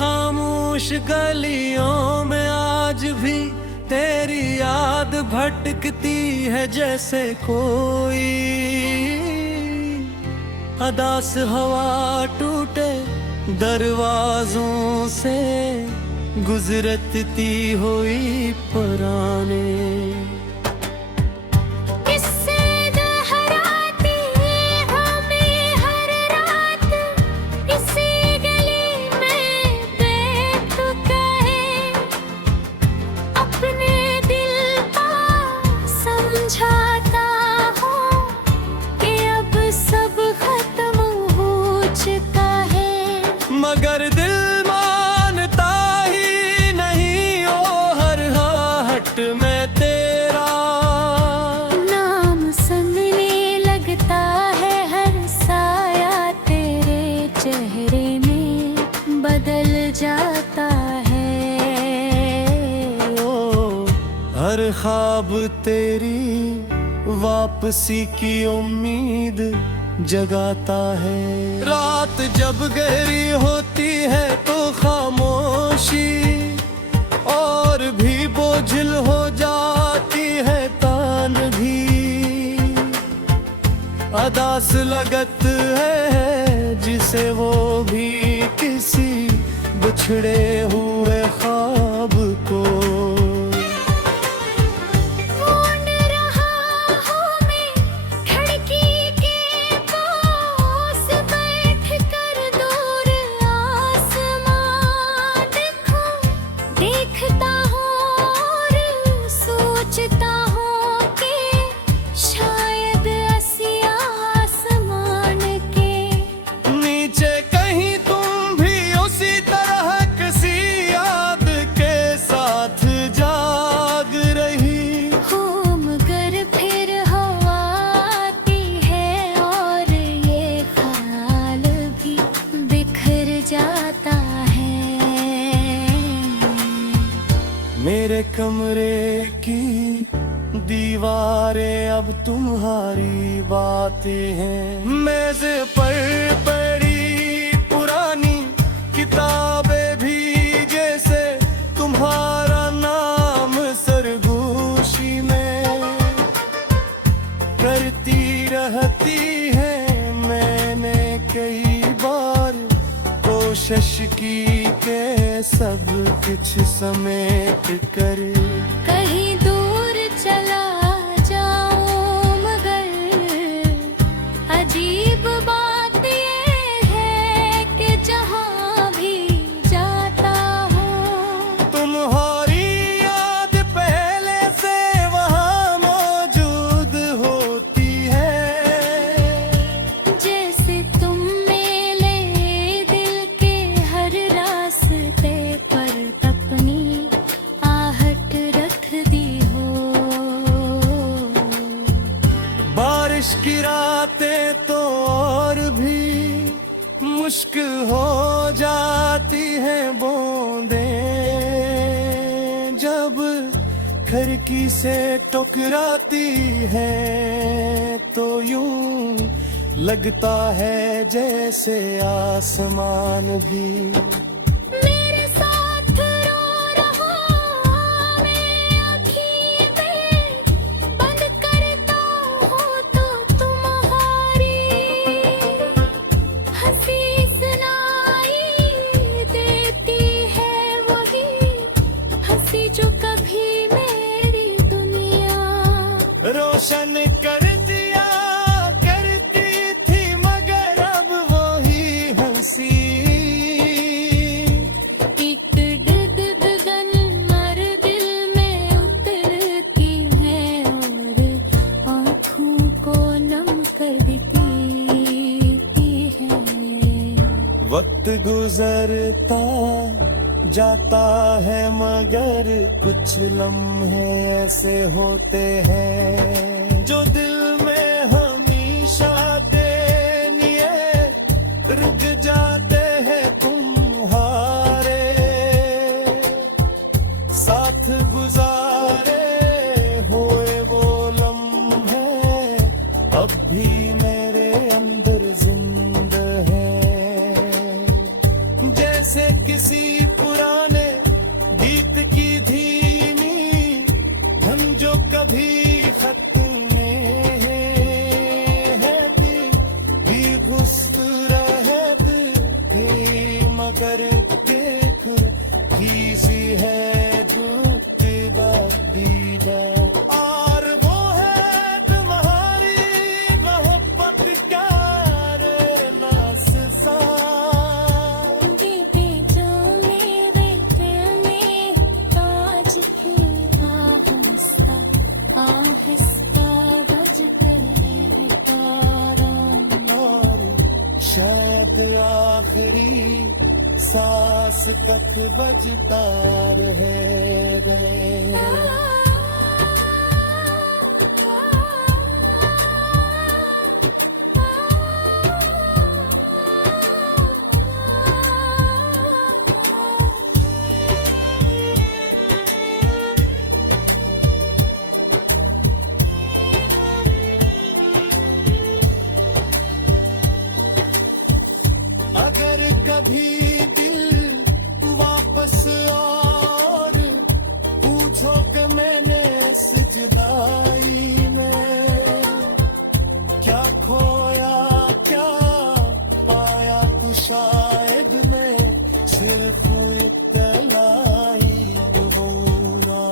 खामोश गलियों में आज भी तेरी याद भटकती है जैसे कोई अदास हवा टूटे दरवाजों से गुजरती हुई पुराने मगर दिल मानता ही नहीं ओ हर आहट में तेरा नाम सुनने लगता है हर साया तेरे चेहरे में बदल जाता है ओ हर ख्वाब तेरी वापसी की उम्मीद जगाता है। रात जब गहरी होती है तो खामोशी और भी बोझिल हो जाती है तान भी अदास लगत है जिसे वो भी किसी बिछड़े हुए ख्वाब को जाता है। मेरे कमरे की दीवारें अब तुम्हारी बातें हैं। मेज पर पड़ी पुरानी किताबें भी जैसे तुम्हारा नाम सरगोशी में करती रहती है। मैंने कई बार कोशिश की के सब कुछ समेट कर कहीं दूर चला जाऊं मगर अजीब बात ये है कि जहां भी जाता हूँ तुम्हारी याद पहले से वहाँ मौजूद होती है। जैसे तुम मेले दिल के हर रास्ते पर अपनी आहट रख दी हो। बारिश की रातें तो और भी मुश्किल हो जाती हैं बूंदें जब खिड़की से टकराती है तो यूं लगता है जैसे आसमान भी मेरे साथ रो रहा मैं आँखें बंद करता हूँ तो तुम्हारी हंसी सुनाई देती है। वही हंसी जो कभी मेरी दुनिया रोशन कर दिया करती थी मगर अब वही हंसी एक गगन मर दिल में उतरती है और आँखों को नम कर देती है। वक्त गुजरता जाता है मगर कुछ लम्हे ऐसे होते हैं जो दिल में हमेशा देनिए रुक जाते हैं तुम्हारे साथ गुजारे हुए वो लम्हे अब भी मेरे अंदर जिंदा है। जैसे किसी आखिरी सांस तक बजता रहे रे। अगर कभी दिल वापस और पूछो कि मैंने सजदाई में क्या खोया क्या पाया, तो शायद मैं सिर्फ इतलाई दूंगा।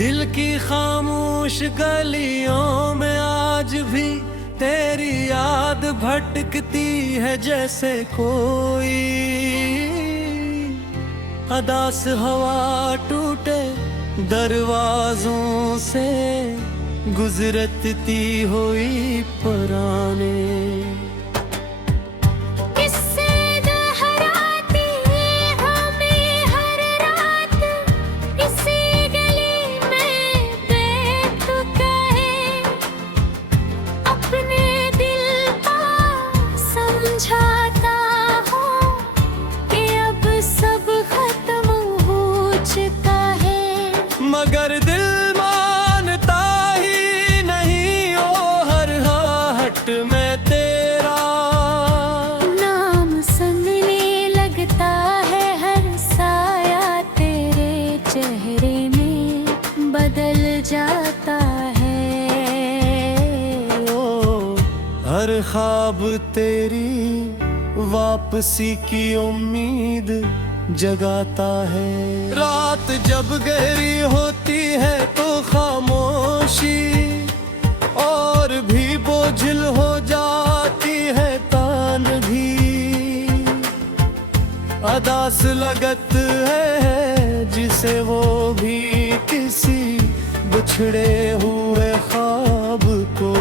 दिल की खामोश गलियों में आज भी तेरी याद भटकती है जैसे कोई अदास हवा टूटे दरवाजों से गुजरती हुई पुराने। मगर दिल मानता ही नहीं, ओ हर आहट में तेरा नाम सुनने लगता है, हर साया तेरे चेहरे में बदल जाता है। ओ हर ख्वाब तेरी वापसी की उम्मीद जगाता है। रात जब गहरी होती है तो खामोशी और भी बोझिल हो जाती है, तान भी अदास लगत है जिसे वो भी किसी बिछड़े हुए ख्वाब को।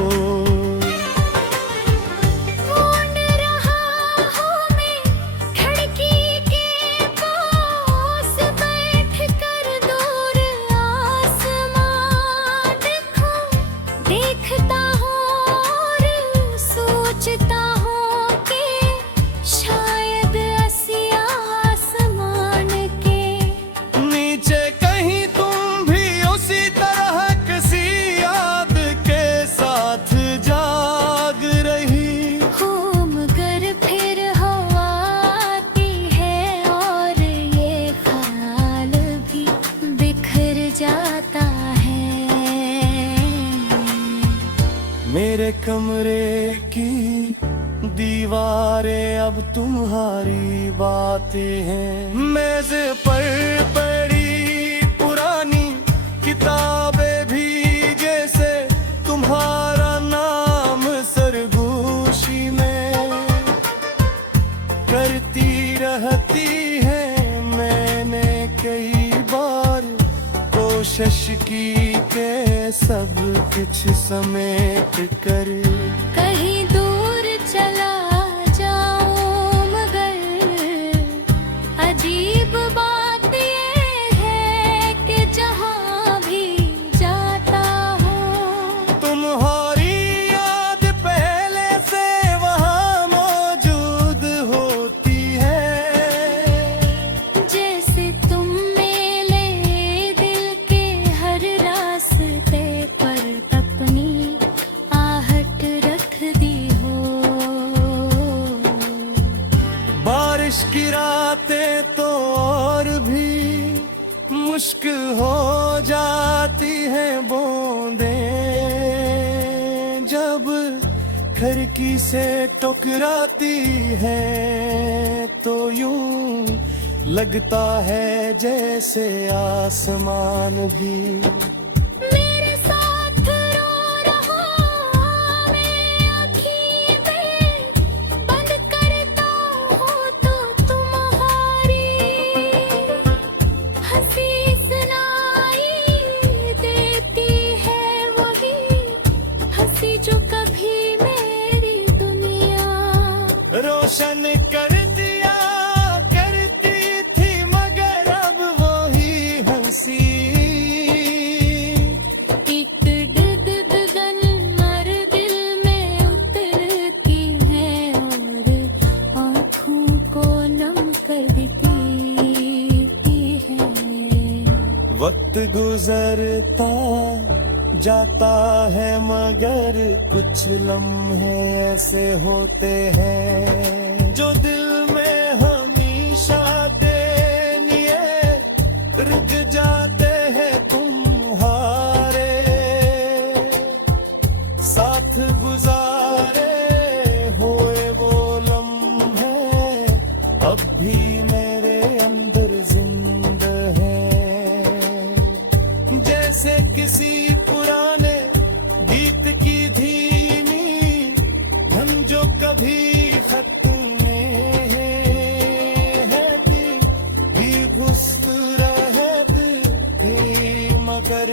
मेरे कमरे की दीवारें अब तुम्हारी बातें हैं। मेज पर पड़ी पुरानी किताबें भी जैसे तुम्हारा नाम सरगोशी में करती रहती है। मैंने कई बार शशकी के सब कुछ समेट कर कहीं दूर चला जाऊं मगर अजीब बात ये है कि जहां भी जाता हूँ तुम्हारी याद पहले से वहाँ मौजूद होती है। जैसे तुम मेरे दिल के हर रास्ते पर अपनी आहट रख दी हो। बारिश की रातें तो और भी मुश्किल हो जाती हैं बूंदें जब खिड़की से टकराती है तो यूं लगता है जैसे आसमान भी मेरे साथ रो रहा मैं आँखें बंद करता हूँ तो तुम्हारी हंसी सुनाई देती है वही हंसी जो कभी मेरी दुनिया रोशन कर दिया करती थी मगर अब वही हंसी एक गगन हर दिल में उतरती है और आँखों को नम कर देती है। वक्त गुजरता जाता है मगर कुछ लम्हे ऐसे होते हैं जो दिल में हमेशा देनिए रुक जाते हैं तुम्हारे साथ गुजारे हुए वो लम्हे अब भी मेरे अंदर जिंदा है। जैसे किसी पुराने गीत की धीमी धम जो कभी खत में है भी घुस रहती मगर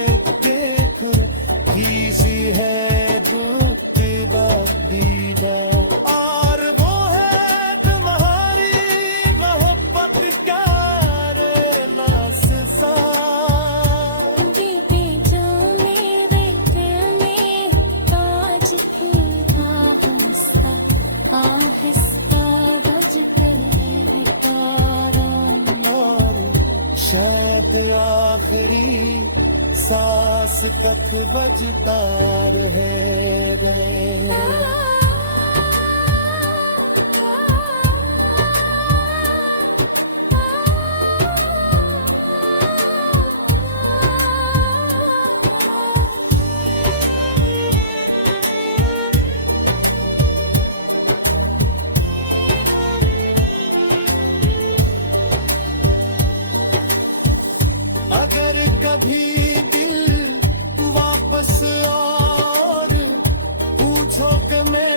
देख ही सी है डूबता दीदा और वो है तुम्हारी मोहब्बत क्या रे नाससा बीते जो मेरे दिल में ताज थे आहिस्ता आहिस्ता बजते गिटार और शायद आखिरी सांस तक बजता रहे रे। अगर कभी दिल वापस और पूछो कि मैं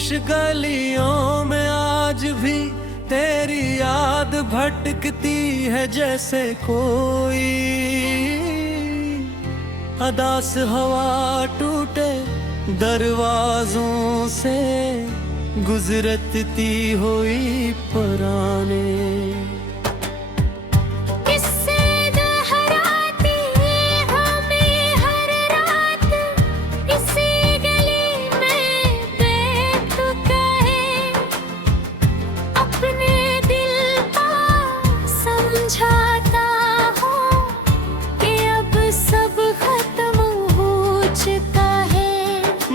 खामोश गलियों में आज भी तेरी याद भटकती है जैसे कोई अदास हवा टूटे दरवाजों से गुजरती हुई पुराने किस्से दोहराती हमें हर रात इसी गली में बेतुका है अपने दिल का समझाता हूँ कि अब सब खत्म हो चुका है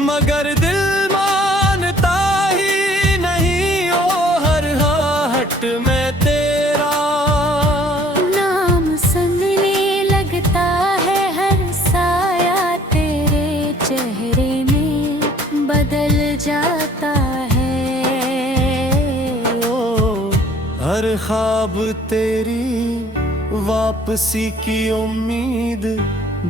मगर दिल मानता ही नहीं ओ हर आहट में तेरा नाम सुनने लगता है हर साया तेरे चेहरे में बदल जाता है ओ हर ख्वाब तेरी वापसी की उम्मीद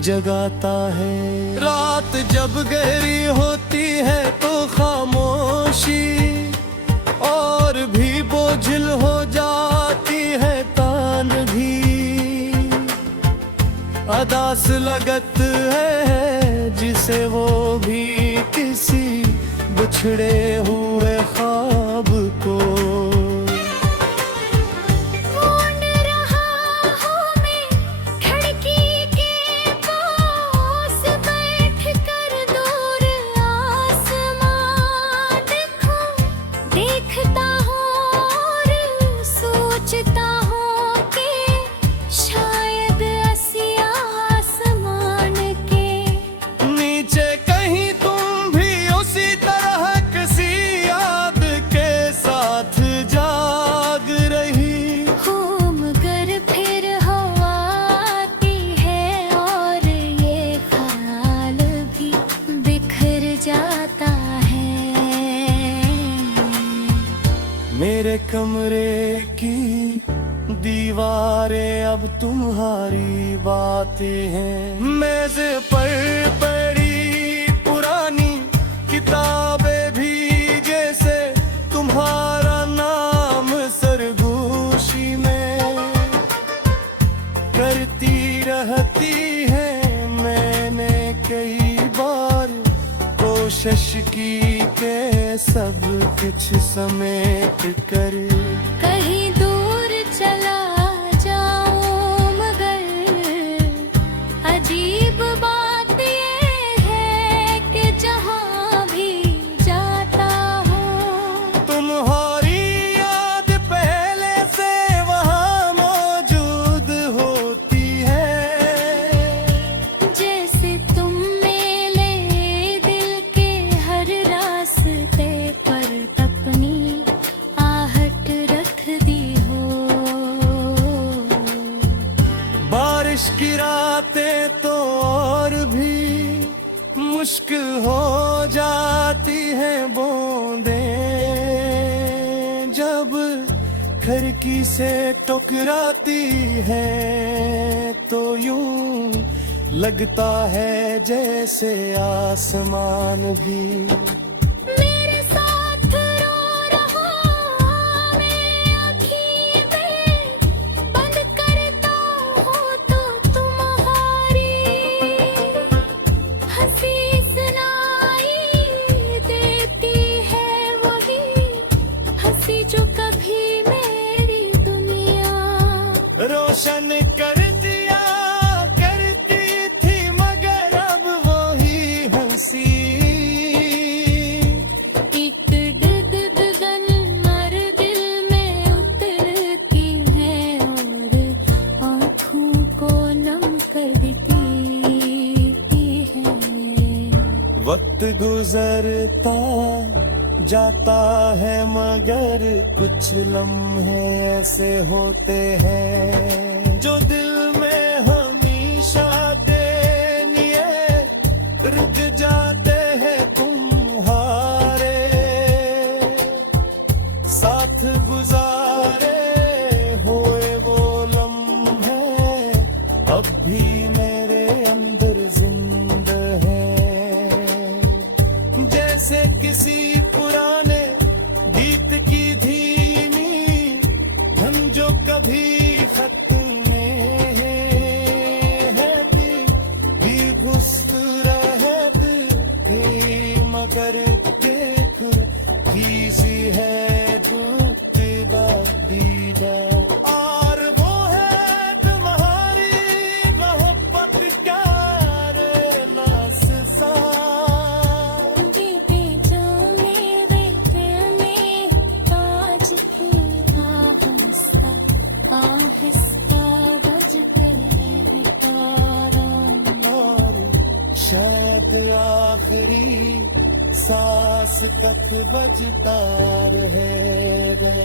जगाता है रात जब गहरी होती है तो खामोशी और भी बोझिल हो जाती है तान भी अदास लगत है जिसे वो भी किसी बिछड़े हुए ख्वाब को ढूंढ रहा हूँ मैं खिड़की के पास बैठकर दूर आसमां देखता हूँ और सोचता हूँ कि शायद ऐसी आसमान के नीचे कहीं तुम भी उसी तरह किसी याद के साथ जाग रही घूम कर फिर हवा आती है और ये ख्याल भी बिखर जाता है मेरे कमरे की दीवारें अब तुम्हारी बातें हैं मेज पर पड़ी पुरानी किताबें भी जैसे तुम्हारा नाम सरगोशी में करती रहती है मैंने कई बार कोशिश की के सब कुछ समेट कर कहीं दूर चला जाऊं मगर अजीब बात ये है कि जहाँ भी जाता हूँ तुम्हारी याद पहले से वहाँ मौजूद होती है जैसे तुम मेरे दिल के हर रास्ते पर अपनी आहट रख दी हो बारिश की रातें तो और भी मुश्किल हो जाती हैं बूंदें जब खिड़की से टकराती है तो यूं लगता है जैसे आसमान भी मेरे साथ रो रहा मैं आँखें बंद करता हूँ तो तुम्हारी हंसी सुनाई देती है वही हंसी जो कभी मेरी दुनिया रोशन कर दिया करती थी मगर अब वही हंसी एक गगन हर दिल में उतरती है और आँखों को नम कर देती है वक्त गुजरता जाता है मगर कुछ लम्हे ऐसे होते हैं जो दिल में हमेशा देनिए रुक जाते हैं तुम्हारे साथ गुजारे हुए वो लम्हे अब भी मेरे अंदर जिंदा है जैसे किसी पुराने रास्ता बज कर बितारा, और शायद आखिरी सांस तक बजता रहे रे।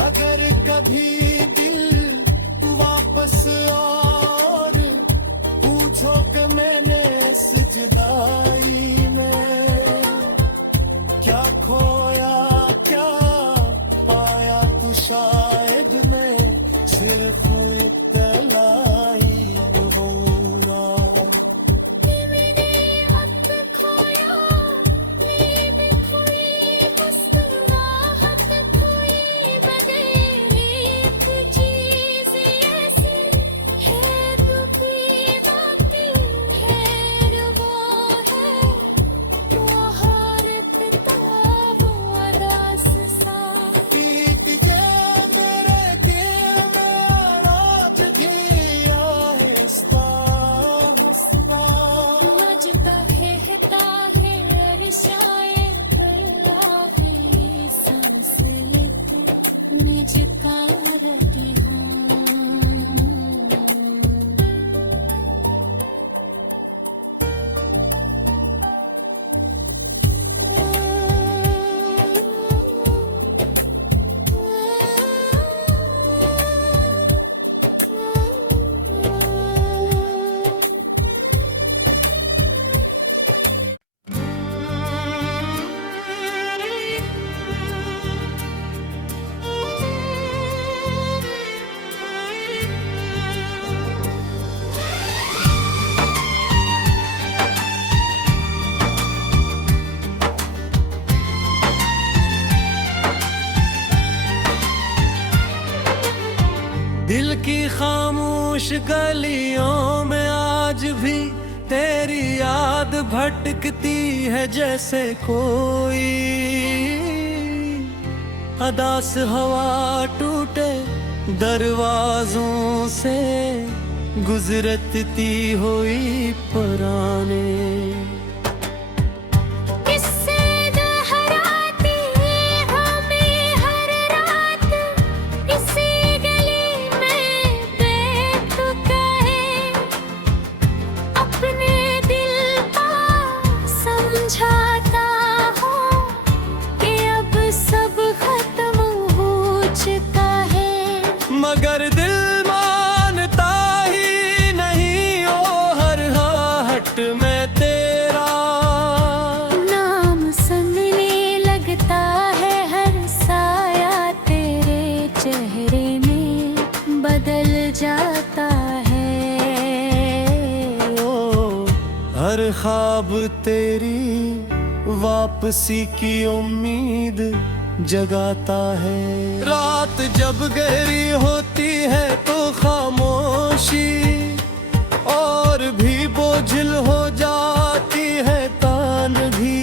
अगर कभी दिल वापस और पूछो कि मैंने सिजदाई में क्या खोया क्या पाया, तो शायद मैं सिर्फ इत्तलाई होऊंगा। मैंने वक्त खोया, नींद खोई, मुस्कुराहट खोई, बगैर एक चीज़ ऐसी है डूबी बाकी, खैर वो है वो हार किताब अदास सा। प्रीत जे मेरे दिल में रात भी आहिस्ता हंसता, मजका कहता है अरसाए बल्लाहे, सांस लेते मुझका रही हूँ। दिल की खामोश गलियों में आज भी तेरी याद भटकती है जैसे कोई अदास हवा टूटे दरवाजों से गुजरती हुई पुराने। किससे दोहराती हमें हर रात, इसी गली में बेतुका है, अपने दिल का समझाता हूँ कि अब सब खत्म हो चुका है, मगर दिल मानता ही नहीं ओ हर हाट में तेरा नाम सुनने लगता है हर साया तेरे चेहरे में बदल जाता है। ओ, हर ख्वाब तेरी वापसी की उम्मीद जगाता है। रात जब गहरी होती है तो खामोशी और भी बोझिल हो जाती है तान भी,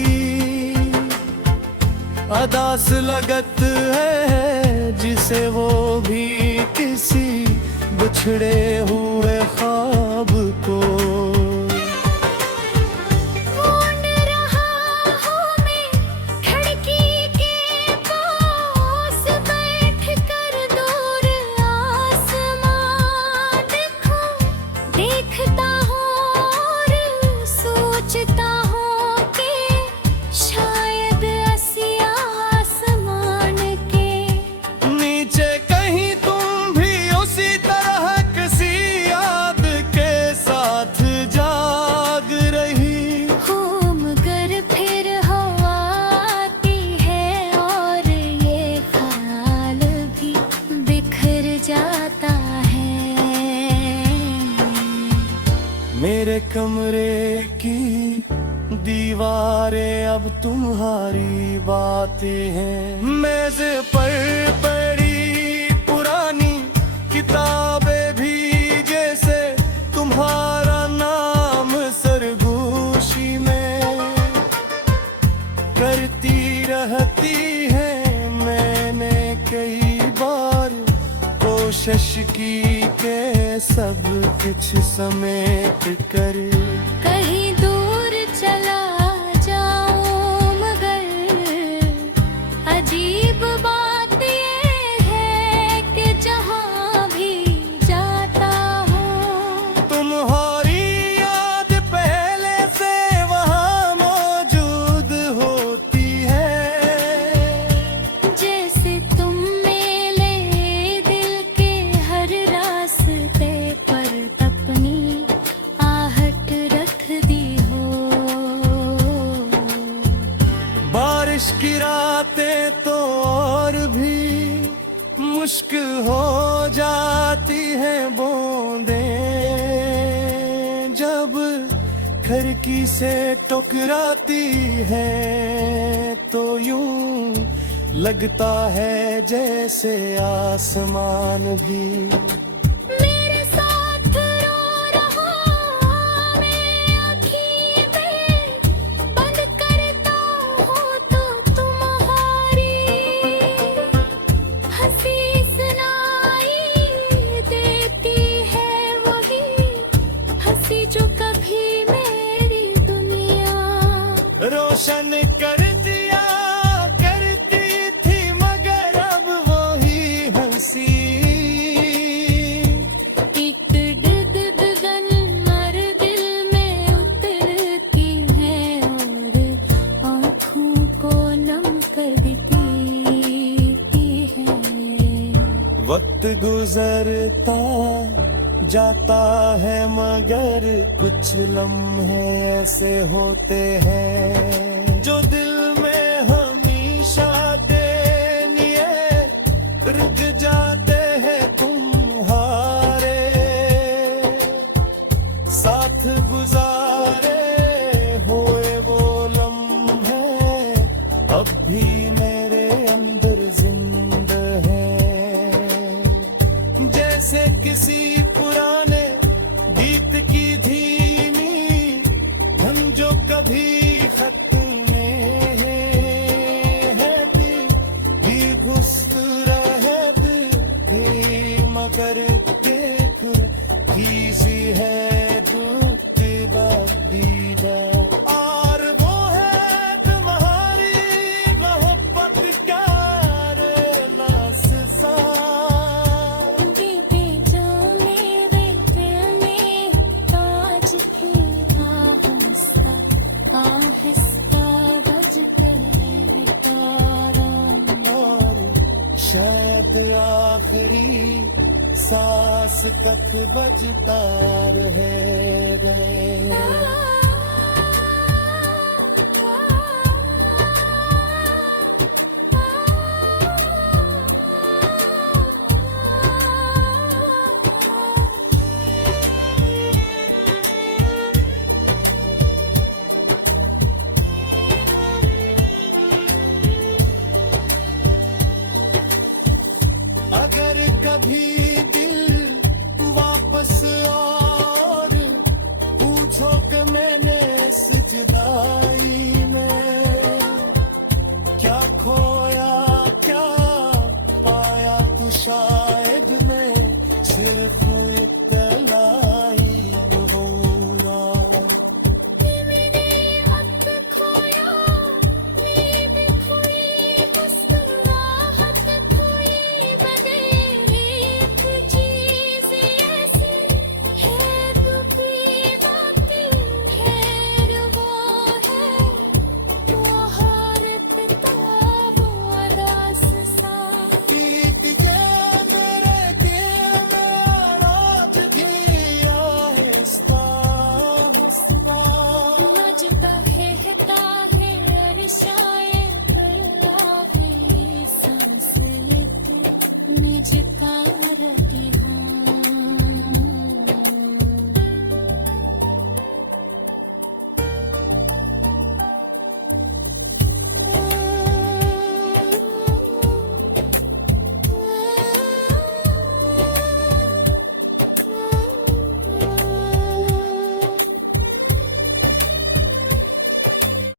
अदास लगत है जिसे वो भी किसी बिछड़े हुए ख्वाब को। ढूंढ रहा हूँ मैं खिड़की के पास बैठ कर दूर आसमां देखो, देखता हूँ और सोचता हूँ कि शायद ऐसी आसमान के नीचे कहीं तुम भी उसी तरह किसी याद के साथ जाग रही। घूम कर फिर हवा आती है और ये ख्याल भी बिखर जाता है। मेरे कमरे की दीवारें अब तुम्हारी बातें हैं, मेज पर पड़ी पुरानी किताबें भी जैसे तुम्हारा नाम सरगोशी में। इश्की के सब कुछ समेट कर कहीं दूर चला जाऊं मगर अजीब बात ये है कि जहां भी जाता हूँ तुम्हारी याद पहले से वहाँ मौजूद होती है। जैसे तुम मेले दिल के हर रास्ते पर अपनी आहट रख दी हो। बारिश की रातें तो और भी मुश्किल हो जाती हैं बूंदें जब खिड़की से टकराती है तो यूं लगता है जैसे आसमान भी मेरे साथ रो रहा मैं आँखें बंद करता हूँ तो तुम्हारी हंसी सुनाई देती है वही हंसी जो कभी मेरी दुनिया रोशन कर दिया करती थी मगर अब वही हंसी एक गगन मर दिल में उतरती है और आँखों को नम कर देती है। वक्त गुजरता जाता है मगर कुछ लम्हे ऐसे होते हैं जो दिल में हमेशा देनिए रुक जाते हैं तुम्हारे साथ गुजारे हुए वो लम्हे अब भी मेरे अंदर जिंदा है। जैसे किसी पुराने गीत की धीमी धम जो कभी खत में है भी घुस रहते थे मगर देख ही सी है डूबता दीदा और वो है तुम्हारी मोहब्बत क्या रे नाससा बीते जो मेरे दिल में ताज थे आहिस्ता आहिस्ता बजते बितारा। और शायद आखिरी सांस तक बजता रहे गए।